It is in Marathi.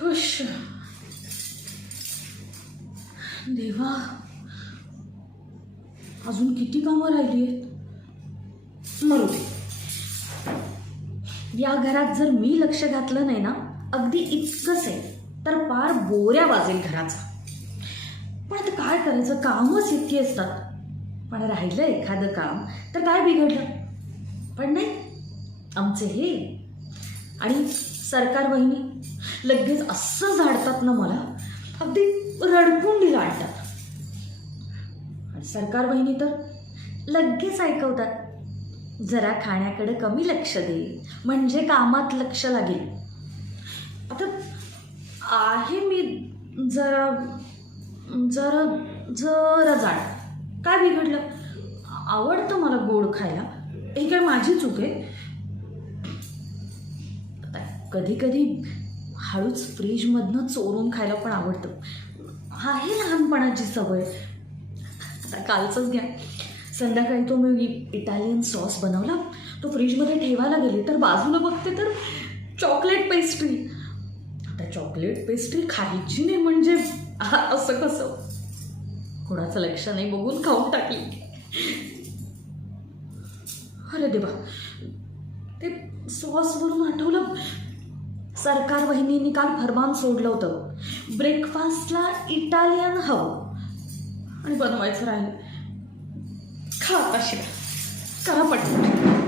हुश. देवा, अजून किती कामं राहिली आहेत. मरू दे. या घरात जर मी लक्ष घातलं नाही ना, अगदी इतकंच आहे तर पार बोऱ्या वाजेल घराचा. पण आता काय करायचं, कामच इतकी असतात. पण राहिलं एखादं काम तर काय बिघडलं. पण नाही, आमचे हे आणि सरकार वहिनी लगेच असं झाडतात ना मला, अगदी रडकुंडीला आणतात. आणि सरकार वहिनी तर लगेच ऐकवतात, जरा खाण्याकडे कमी लक्ष दे म्हणजे कामात लक्ष लागेल. आता आहे मी जरा जरा जरा जाड, काय बिघडलं. आवडतं मला गोड खायला, हे काय माझी चूक आहे. कधी कधी हळूच फ्रीजमधनं चोरून खायला पण आवडतं. आहे लहानपणाची सवय. आता कालचंच घ्या, संध्याकाळी तो मी इटालियन सॉस बनवला, तो फ्रीजमध्ये ठेवायला गेले तर बाजूला बघते तर चॉकलेट पेस्ट्री. आता चॉकलेट पेस्ट्री खायची नाही म्हणजे असं कसं. कोणाचं लक्ष नाही बघून खाऊन टाकली. अरे देवा, ते सॉसवरून आठवलं, सरकार वहिनींनी काल फरमान सोडलं होतं, ब्रेकफास्टला इटालियन हवं आणि बनवायचं राहिलं. खा आता शिवा, करा पटकन.